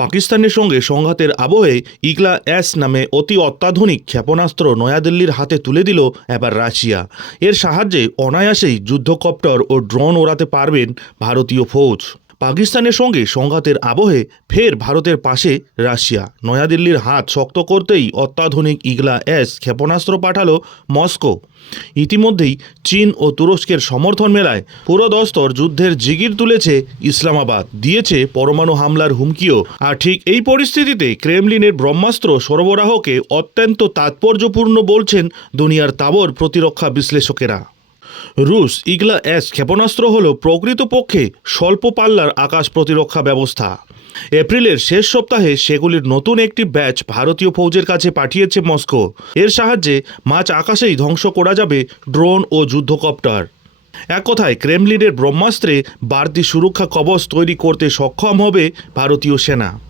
পাকিস্তানের সঙ্গে সংঘাতের আবহে ইগলা এস নামে অতি অত্যাধুনিক ক্ষেপণাস্ত্র নয়াদিল্লির হাতে তুলে দিল এবার রাশিয়া। এর সাহায্যে অনায়াসেই যুদ্ধকপ্টার ও ড্রোন ওড়াতে পারবেন ভারতীয় ফৌজ। পাকিস্তানের সঙ্গে সংঘাতের আবহে ফের ভারতের পাশে রাশিয়া। নয়াদিল্লির হাত শক্ত করতেই অত্যাধুনিক ইগলা এস ক্ষেপণাস্ত্র পাঠালো মস্কো। ইতিমধ্যেই চীন ও তুরস্কের সমর্থন মেলায় পুরোদস্তর যুদ্ধের জিগির তুলেছে ইসলামাবাদ। দিয়েছে পরমাণু হামলার হুমকিও। আর ঠিক এই পরিস্থিতিতে ক্রেমলিনের ব্রহ্মাস্ত্র সরবরাহকে অত্যন্ত তাৎপর্যপূর্ণ বলছেন দুনিয়ার তাবর প্রতিরক্ষা বিশ্লেষকেরা। রুশ ইগলা এস ক্ষেপণাস্ত্র হল প্রকৃতপক্ষে স্বল্প পাল্লার আকাশ প্রতিরক্ষা ব্যবস্থা। এপ্রিলের শেষ সপ্তাহে সেগুলির নতুন একটি ব্যাচ ভারতীয় ফৌজের কাছে পাঠিয়েছে মস্কো। এর সাহায্যে মাছ আকাশেই ধ্বংস করা যাবে ড্রোন ও যুদ্ধকপ্টার। এক কথায়, ক্রেমলিনের ব্রহ্মাস্ত্রে বাড়তি সুরক্ষা কবচ তৈরি করতে সক্ষম হবে ভারতীয় সেনা।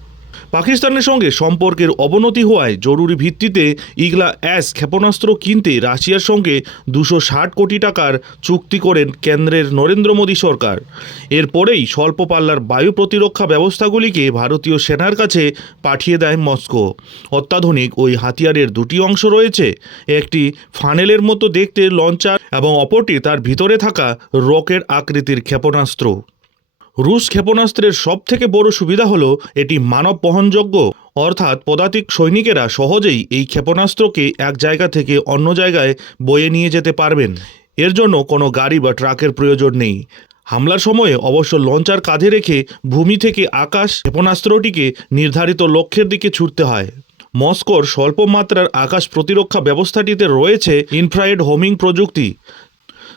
পাকিস্তানের সঙ্গে সম্পর্কের অবনতি হওয়ায় জরুরি ভিত্তিতে ইগলা অ্যাস ক্ষেপণাস্ত্র কিনতে রাশিয়ার সঙ্গে দুশো ষাট কোটি টাকার চুক্তি করেন কেন্দ্রের নরেন্দ্র মোদী সরকার। এরপরেই স্বল্প পাল্লার বায়ু প্রতিরক্ষা ব্যবস্থাগুলিকে ভারতীয় সেনার কাছে পাঠিয়ে দেয় মস্কো। অত্যাধুনিক ওই হাতিয়ারের দুটি অংশ রয়েছে, একটি ফানেলের মতো দেখতে লঞ্চার এবং অপরটি তার ভিতরে থাকা রকেট আকৃতির ক্ষেপণাস্ত্র। রুশ ক্ষেপণাস্ত্রের সবথেকে বড় সুবিধা হল এটি মানব বহনযোগ্য অর্থাৎ পদাতিক সৈনিকেরা সহজেই এই ক্ষেপণাস্ত্রকে এক জায়গা থেকে অন্য জায়গায় বয়ে নিয়ে যেতে পারবেন। এর জন্য কোনো গাড়ি বা ট্রাকের প্রয়োজন নেই। হামলার সময়ে অবশ্য লঞ্চার কাঁধে রেখে ভূমি থেকে আকাশ ক্ষেপণাস্ত্রটিকে নির্ধারিত লক্ষ্যের দিকে ছুটতে হয়। মস্কোর স্বল্প মাত্রার আকাশ প্রতিরক্ষা ব্যবস্থাটিতে রয়েছে ইনফ্রারেড হোমিং প্রযুক্তি।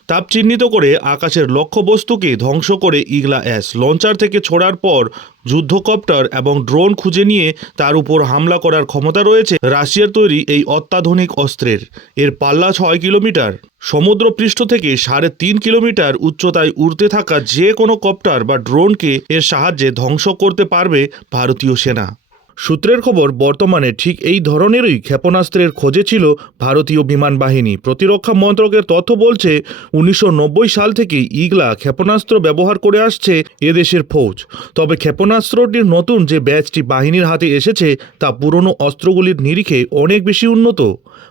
তাপ চিহ্নিত করে আকাশের লক্ষ্যবস্তুকে ধ্বংস করে ইগলা অ্যাস লঞ্চার থেকে ছোড়ার পর যুদ্ধকপ্টার এবং ড্রোন খুঁজে নিয়ে তার উপর হামলা করার ক্ষমতা রয়েছে রাশিয়ার তৈরি এই অত্যাধুনিক অস্ত্রের। এর পাল্লা ছয় কিলোমিটার। সমুদ্রপৃষ্ঠ থেকে সাড়ে তিন কিলোমিটার উচ্চতায় উড়তে থাকা যে কোনো কপ্টার বা ড্রোনকে এর সাহায্যে ধ্বংস করতে পারবে ভারতীয় সেনা। সূত্রের খবর, বর্তমানে ঠিক এই ধরনেরই ক্ষেপণাস্ত্রের খোঁজে ছিল ভারতীয় বিমান বাহিনী। প্রতিরক্ষা মন্ত্রকের তথ্য বলছে, উনিশশো নব্বই সাল থেকে ইগলা ক্ষেপণাস্ত্র ব্যবহার করে আসছে এদেশের ফৌজ। তবে ক্ষেপণাস্ত্রটির নতুন যে ব্যাচটি বাহিনীর হাতে এসেছে, তা পুরনো অস্ত্রগুলির নিরিখে অনেক বেশি উন্নত।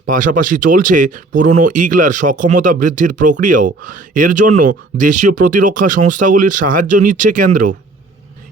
পাশাপাশি চলছে পুরনো ইগলার সক্ষমতা বৃদ্ধির প্রক্রিয়াও। এর জন্য দেশীয় প্রতিরক্ষা সংস্থাগুলির সাহায্য নিচ্ছে কেন্দ্র।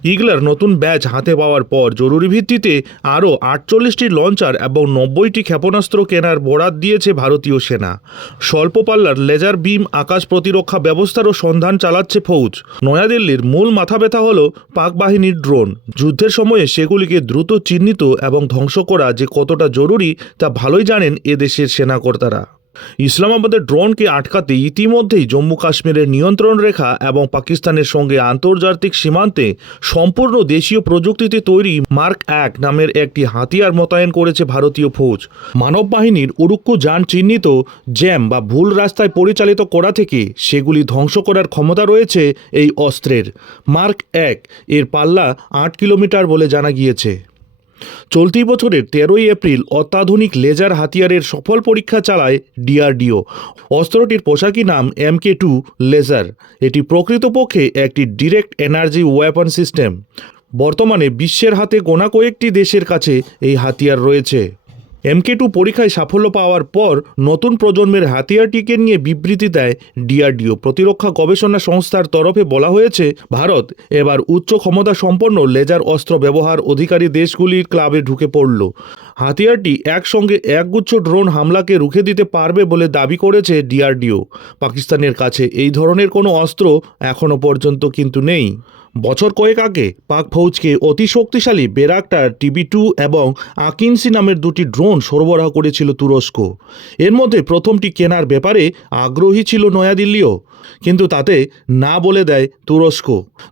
ইগলার নতুন ব্যাচ হাতে পাওয়ার পর জরুরি ভিত্তিতে আরও আটচল্লিশটি লঞ্চার এবং নব্বইটি ক্ষেপণাস্ত্র কেনার বরাত দিয়েছে ভারতীয় সেনা। স্বল্প পাল্লার লেজার বিম, আকাশ প্রতিরক্ষা ব্যবস্থারও সন্ধান চালাচ্ছে ফৌজ। নয়াদিল্লির মূল মাথা ব্যথা হল পাক বাহিনীর ড্রোন। যুদ্ধের সময়ে সেগুলিকে দ্রুত চিহ্নিত এবং ধ্বংস করা যে কতটা জরুরি তা ভালোই জানেন এদেশের সেনাকর্তারা। ইসলামাবাদের ড্রোনকে আটকাতে ইতিমধ্যেই জম্মু কাশ্মীরের নিয়ন্ত্রণ রেখা এবং পাকিস্তানের সঙ্গে আন্তর্জাতিক সীমান্তে সম্পূর্ণ দেশীয় প্রযুক্তিতে তৈরি মার্ক এক নামের একটি হাতিয়ার মোতায়েন করেছে ভারতীয় ফৌজ। মানব বাহিনীর উড়ুক্কু যান চিহ্নিত জ্যাম বা ভুল রাস্তায় পরিচালিত করা থেকে সেগুলি ধ্বংস করার ক্ষমতা রয়েছে এই অস্ত্রের। মার্ক এক এর পাল্লা আট কিলোমিটার বলে জানা গিয়েছে। চলতি বছরের তেরোই এপ্রিল অত্যাধুনিক লেজার হাতিয়ারের সফল পরীক্ষা চালায় ডিআরডিও। অস্ত্রটির পোশাকি নাম এম কে টু লেজার। এটি প্রকৃতপক্ষে একটি ডিরেক্ট এনার্জি ওয়েপন সিস্টেম। বর্তমানে বিশ্বের হাতে গোনা কয়েকটি দেশের কাছে এই হাতিয়ার রয়েছে। এমকে টু পরীক্ষায় সাফল্য পাওয়ার পর নতুন প্রজন্মের হাতিয়ারটিকে নিয়ে বিবৃতি দেয় ডিআরডিও। প্রতিরক্ষা গবেষণা সংস্থার তরফে বলা হয়েছে, ভারত এবার উচ্চ ক্ষমতা সম্পন্ন লেজার অস্ত্র ব্যবহার অধিকারী দেশগুলির ক্লাবে ঢুকে পড়ল। হাতিয়ারটি একসঙ্গে একগুচ্ছ ড্রোন হামলাকে রুখে দিতে পারবে বলে দাবি করেছে ডিআরডিও। পাকিস্তানের কাছে এই ধরনের কোনো অস্ত্র এখনও পর্যন্ত কিন্তু নেই। বছর কয়েক আগে পাক ফৌজকে অতি শক্তিশালী বেরাকটার টিবি টু এবং আকিনসি নামের দুটি ড্রোন সরবরাহ করেছিল তুরস্ক। এর মধ্যে প্রথমটি কেনার ব্যাপারে আগ্রহী ছিল নয়াদিল্লিও, কিন্তু তাতে না বলে দেয় তুরস্ক।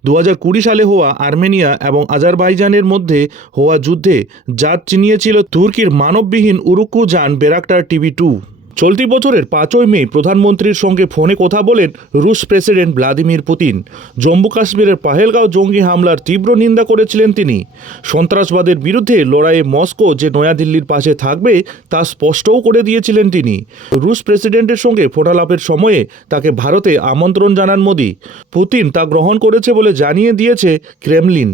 দু সালে হওয়া আর্মেনিয়া এবং আজারবাইজানের মধ্যে হওয়া যুদ্ধে জাত চিনিয়েছিল তুর্কির মানববিহীন উরুকু যান বেরাকটার টিভি টু। চলতি বছরের পাঁচই মে প্রধানমন্ত্রীর সঙ্গে ফোনে কথা বলেন রুশ প্রেসিডেন্ট ভ্লাদিমির পুতিন। জম্মু কাশ্মীরের পাহেলগাঁও জঙ্গি হামলার তীব্র নিন্দা করেছিলেন তিনি। সন্ত্রাসবাদের বিরুদ্ধে লড়াইয়ে মস্কো যে নয়াদিল্লির পাশে থাকবে, তা স্পষ্টও করে দিয়েছিলেন তিনি। রুশ প্রেসিডেন্টের সঙ্গে ফোটালাপের সময়ে তাকে ভারতে আমন্ত্রণ জানান মোদি। পুতিন তা গ্রহণ করেছে বলে জানিয়ে দিয়েছে ক্রেমলিন।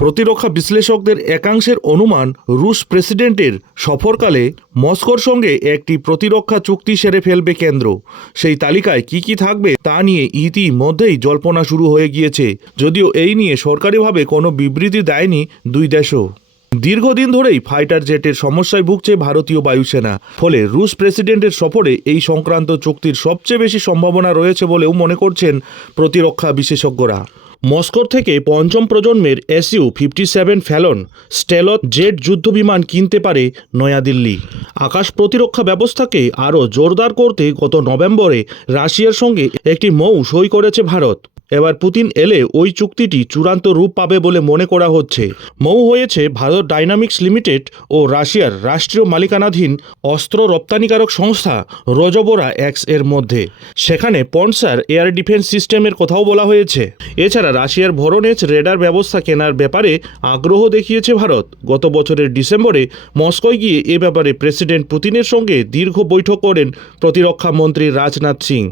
প্রতিরক্ষা বিশ্লেষকদের একাংশের অনুমান, রুশ প্রেসিডেন্টের সফরকালে মস্কোর সঙ্গে একটি প্রতিরক্ষা চুক্তি সেরে ফেলবে কেন্দ্র। সেই তালিকায় কি কি থাকবে তা নিয়ে ইতিমধ্যেই জল্পনা শুরু হয়ে গিয়েছে। যদিও এই নিয়ে সরকারিভাবে কোনো বিবৃতি দেয়নি দুই দেশও। দীর্ঘদিন ধরেই ফাইটার জেটের সমস্যায় ভুগছে ভারতীয় বায়ুসেনা। ফলে রুশ প্রেসিডেন্টের সফরে এই সংক্রান্ত চুক্তির সবচেয়ে বেশি সম্ভাবনা রয়েছে বলেও মনে করছেন প্রতিরক্ষা বিশেষজ্ঞরা। মস্কোর থেকে পঞ্চম প্রজন্মের SU fifty seven felon stealth jet যুদ্ধবিমান কিনতে পারে নয়াদিল্লি। আকাশ প্রতিরক্ষা ব্যবস্থাকে আরও জোরদার করতে গত নভেম্বরে রাশিয়ার সঙ্গে একটি মৌ সই করেছে ভারত। এবার পুতিন এলে ওই চুক্তিটি চূড়ান্ত রূপ পাবে বলে মনে করা হচ্ছে। মৌ হয়েছে ভারত ডাইনামিক্স লিমিটেড ও রাশিয়ার রাষ্ট্রীয় মালিকানাধীন অস্ত্র রপ্তানিকারক সংস্থা রজবোরা এক্সের মধ্যে। সেখানে পন্সার এয়ার ডিফেন্স সিস্টেমের কথাও বলা হয়েছে। এছাড়া রাশিয়ার ভরনেজ রেডার ব্যবস্থা কেনার ব্যাপারে আগ্রহ দেখিয়েছে ভারত। গত বছরের ডিসেম্বরে মস্কোয় গিয়ে এ ব্যাপারে প্রেসিডেন্ট পুতিনের সঙ্গে দীর্ঘ বৈঠক করেন প্রতিরক্ষা মন্ত্রী রাজনাথ সিং।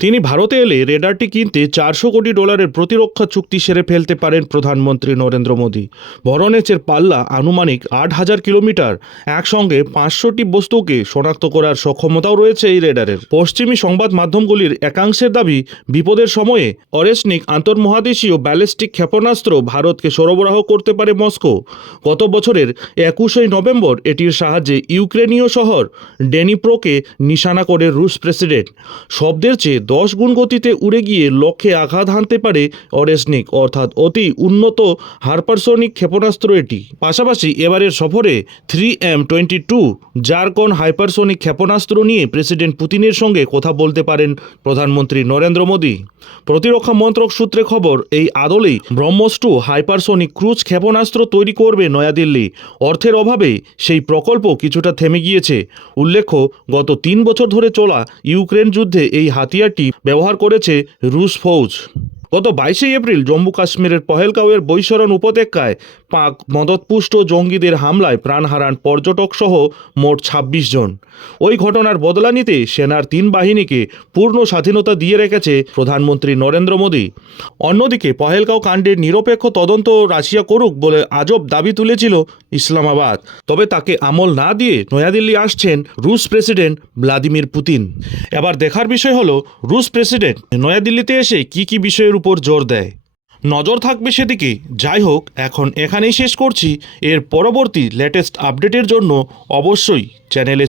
তিনি ভারতে এলে রেডারটি কিনতে চারশো কোটি ডলারের প্রতিরক্ষা চুক্তি সেরে ফেলতে পারেন প্রধানমন্ত্রী নরেন্দ্র মোদী। ভরনেচের পাল্লা আনুমানিক আট হাজার কিলোমিটার। একসঙ্গে পাঁচশোটি বস্তুকে শনাক্ত করার সক্ষমতাও রয়েছে এই রেডারের। পশ্চিমী সংবাদ মাধ্যমগুলির একাংশের দাবি, বিপদের সময়ে অরেসনিক আন্তর্মহাদেশীয় ব্যালিস্টিক ক্ষেপণাস্ত্র ভারতকে সরবরাহ করতে পারে মস্কো। গত বছরের একুশই নভেম্বর এটির সাহায্যে ইউক্রেনীয় শহর ডেনিপ্রোকে নিশানা করে রুশ প্রেসিডেন্ট। শব্দের চেয়ে দশ গুণ গতিতে উড়ে গিয়ে লক্ষ্যে আঘাত হানতে পারে অরেসনিক অর্থাৎ অতি উন্নত হারপারসনিক ক্ষেপণাস্ত্র এটি। পাশাপাশি এবারের সফরে three M twenty two Zircon hypersonic ক্ষেপণাস্ত্র নিয়ে প্রেসিডেন্ট পুতিনের সঙ্গে কথা বলতে পারেন প্রধানমন্ত্রী নরেন্দ্র মোদী। প্রতিরক্ষা মন্ত্রক সূত্রে খবর, এই আদলেই ব্রহ্মস টু হাইপারসনিক ক্রুজ ক্ষেপণাস্ত্র তৈরি করবে নয়াদিল্লি। অর্থের অভাবে সেই প্রকল্প কিছুটা থেমে গিয়েছে। উল্লেখ্য, গত তিন বছর ধরে চলা ইউক্রেন যুদ্ধে এই হাতিয়ারটি ব্যবহার করেছে রুশ ফৌজ। গত বাইশে এপ্রিল জম্মু কাশ্মীরের পহেলগাঁওয়ের বৈশরণ উপত্যকায় পাক মদতপুষ্ট জঙ্গিদের হামলায় প্রাণ হারান পর্যটক সহ মোট ছাব্বিশ জন। ওই ঘটনার বদলা নিতে সেনার তিন বাহিনীকে পূর্ণ স্বাধীনতা দিয়ে রেখেছে প্রধানমন্ত্রী নরেন্দ্র মোদী। অন্যদিকে পহেলগাঁও কাণ্ডের নিরপেক্ষ তদন্ত রাশিয়া করুক বলে আজব দাবি তুলেছিল ইসলামাবাদ। তবে তাকে আমল না দিয়ে নয়াদিল্লি আসছেন রুশ প্রেসিডেন্ট ভ্লাদিমির পুতিন। এবার দেখার বিষয় হলো, রুশ প্রেসিডেন্ট নয়াদিল্লিতে এসে কি কি বিষয়ের উপর জোর দেয়? নজর থাকবে সেদিকে। যাই হোক, এখন এখানেই শেষ করছি। এর পরবর্তী লেটেস্ট আপডেটের জন্য অবশ্যই চ্যানেলে